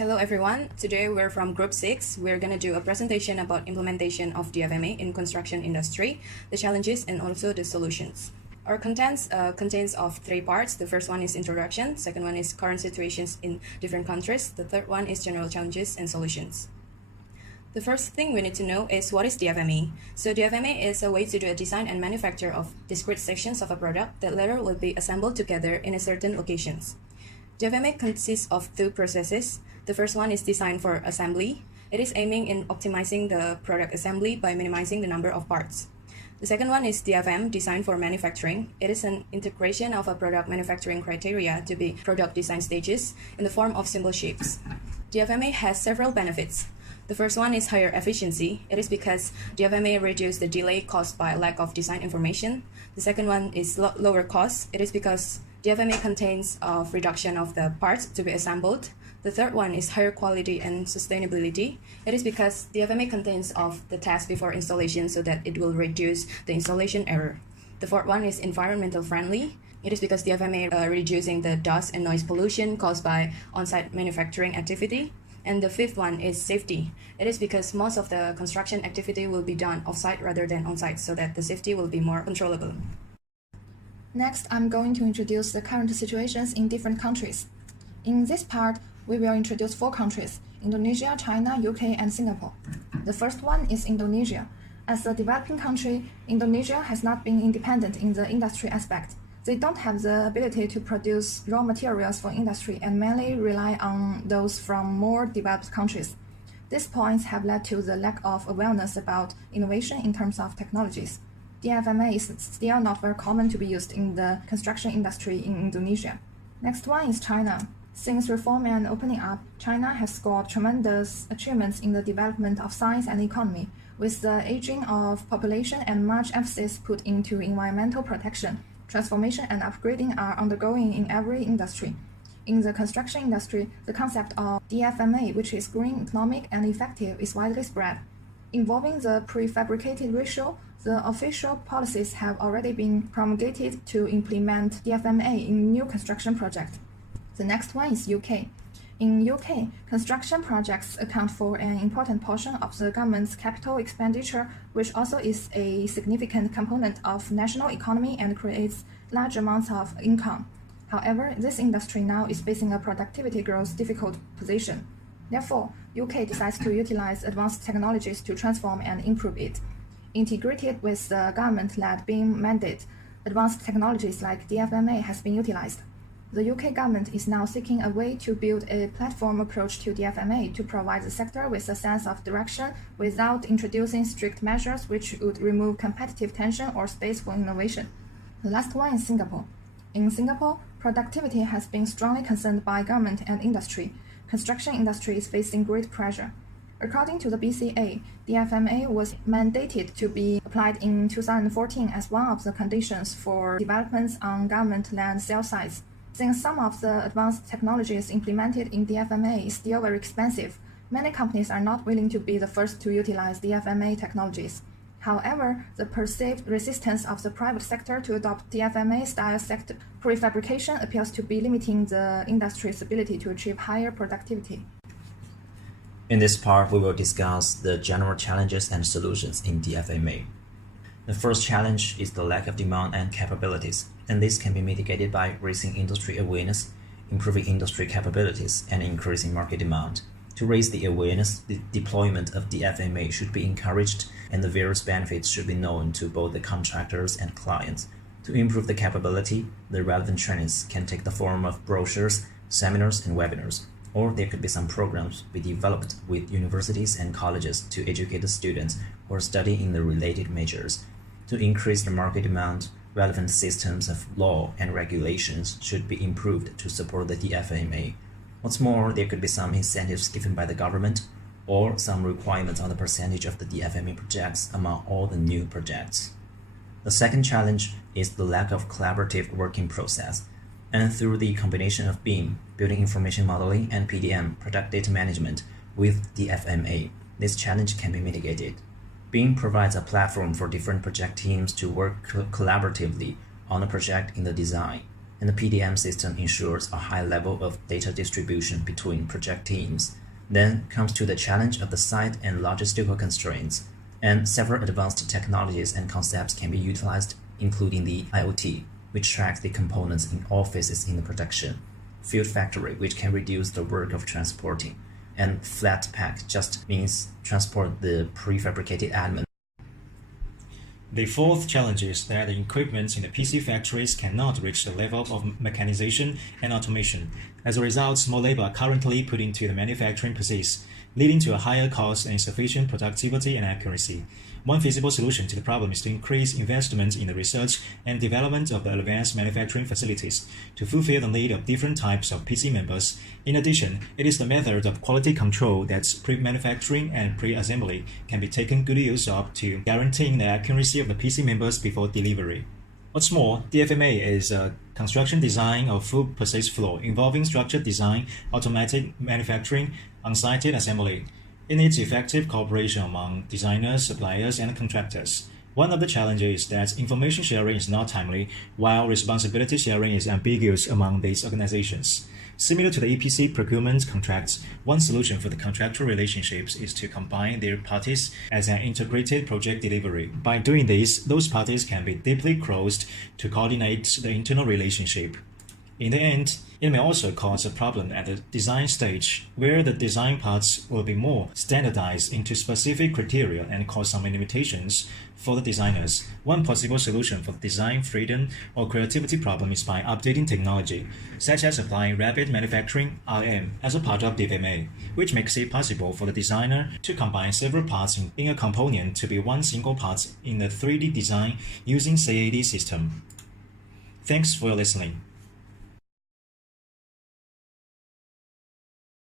Hello everyone, today we're from Group 6. We're going to do a presentation about implementation of DfMA in construction industry, the challenges and also the solutions. Our contents contains of 3 parts. The first one is introduction, second one is current situations in different countries, the third one is general challenges and solutions. The first thing we need to know is what is DfMA. So DfMA is a way to do a design and manufacture of discrete sections of a product that later will be assembled together in a certain locations. DfMA consists of 2 processes. The first one is design for assembly. It is aiming in optimizing the product assembly by minimizing the number of parts. The second one is DFM, design for manufacturing. It is an integration of a product manufacturing criteria to be product design stages in the form of simple shapes. DfMA has several benefits. The first one is higher efficiency. It is because DfMA reduces the delay caused by lack of design information. The second one is lower cost. It is because DfMA contains reduction of the parts to be assembled. The third one is higher quality and sustainability. It is because DfMA contains of the test before installation so that it will reduce the installation error. The fourth one is environmental friendly. It is because DfMA reducing the dust and noise pollution caused by on-site manufacturing activity. And the fifth one is safety. It is because most of the construction activity will be done off-site rather than on-site so that the safety will be more controllable. Next, I'm going to introduce the current situations in different countries. In this part, we will introduce 4 countries: Indonesia, China, UK, and Singapore. The first one is Indonesia. As a developing country, Indonesia has not been independent in the industry aspect. They don't have the ability to produce raw materials for industry and mainly rely on those from more developed countries. These points have led to the lack of awareness about innovation in terms of technologies. DfMA is still not very common to be used in the construction industry in Indonesia. Next one is China. Since reform and opening up, China has scored tremendous achievements in the development of science and economy, with the aging of population and much emphasis put into environmental protection. Transformation and upgrading are undergoing in every industry. In the construction industry, the concept of DfMA, which is green, economic, and effective, is widely spread. Involving the prefabricated ratio, the official policies have already been promulgated to implement DfMA in new construction projects. The next one is UK. In UK, construction projects account for an important portion of the government's capital expenditure, which also is a significant component of national economy and creates large amounts of income. However, this industry now is facing a productivity growth difficult position. Therefore, UK decides to utilize advanced technologies to transform and improve it. Integrated with the government-led BIM mandate, advanced technologies like DfMA has been utilized. The UK government is now seeking a way to build a platform approach to DfMA to provide the sector with a sense of direction without introducing strict measures which would remove competitive tension or space for innovation. The last one is Singapore. In Singapore, productivity has been strongly concerned by government and industry. Construction industry is facing great pressure. According to the BCA, DfMA was mandated to be applied in 2014 as one of the conditions for developments on government land sale sites. Since some of the advanced technologies implemented in DfMA is still very expensive, many companies are not willing to be the first to utilize DfMA technologies. However, the perceived resistance of the private sector to adopt DfMA-style sector prefabrication appears to be limiting the industry's ability to achieve higher productivity. In this part, we will discuss the general challenges and solutions in DfMA. The first challenge is the lack of demand and capabilities, and this can be mitigated by raising industry awareness, improving industry capabilities, and increasing market demand. To raise the awareness, the deployment of DfMA should be encouraged, and the various benefits should be known to both the contractors and clients. To improve the capability, the relevant trainings can take the form of brochures, seminars, and webinars, or there could be some programs be developed with universities and colleges to educate the students who are studying in the related majors. To increase the market demand, relevant systems of law and regulations should be improved to support the DfMA. What's more, there could be some incentives given by the government or some requirements on the percentage of the DfMA projects among all the new projects. The second challenge is the lack of collaborative working process. And through the combination of BIM, building information modeling, and PDM, product data management, with DfMA, this challenge can be mitigated. BIM provides a platform for different project teams to work collaboratively on a project in the design. and the PDM system ensures a high level of data distribution between project teams. Then comes to the challenge of the site and logistical constraints, and several advanced technologies and concepts can be utilized, including the IoT, which tracks the components in all phases in the production, field factory, which can reduce the work of transporting, and flat pack just means transport the prefabricated element. The fourth challenge is that the equipment in the PC factories cannot reach the level of mechanization and automation. As a result, more labor are currently put into the manufacturing process, leading to a higher cost and insufficient productivity and accuracy. One feasible solution to the problem is to increase investment in the research and development of the advanced manufacturing facilities to fulfill the need of different types of PC members. In addition, it is the method of quality control that's pre-manufacturing and pre-assembly can be taken good use of to guaranteeing the accuracy of the PC members before delivery. What's more, DfMA is a construction design of full process flow involving structured design, automatic manufacturing, on-site assembly. It needs effective cooperation among designers, suppliers, and contractors. One of the challenges is that information sharing is not timely, while responsibility sharing is ambiguous among these organizations. Similar to the EPC procurement contracts, one solution for the contractual relationships is to combine their parties as an integrated project delivery. By doing this, those parties can be deeply crossed to coordinate the internal relationship. In the end, it may also cause a problem at the design stage, where the design parts will be more standardized into specific criteria and cause some limitations for the designers. One possible solution for the design freedom or creativity problem is by updating technology, such as applying rapid manufacturing (RM) as a part of DfMA, which makes it possible for the designer to combine several parts in a component to be one single part in the 3D design using CAD system. Thanks for listening.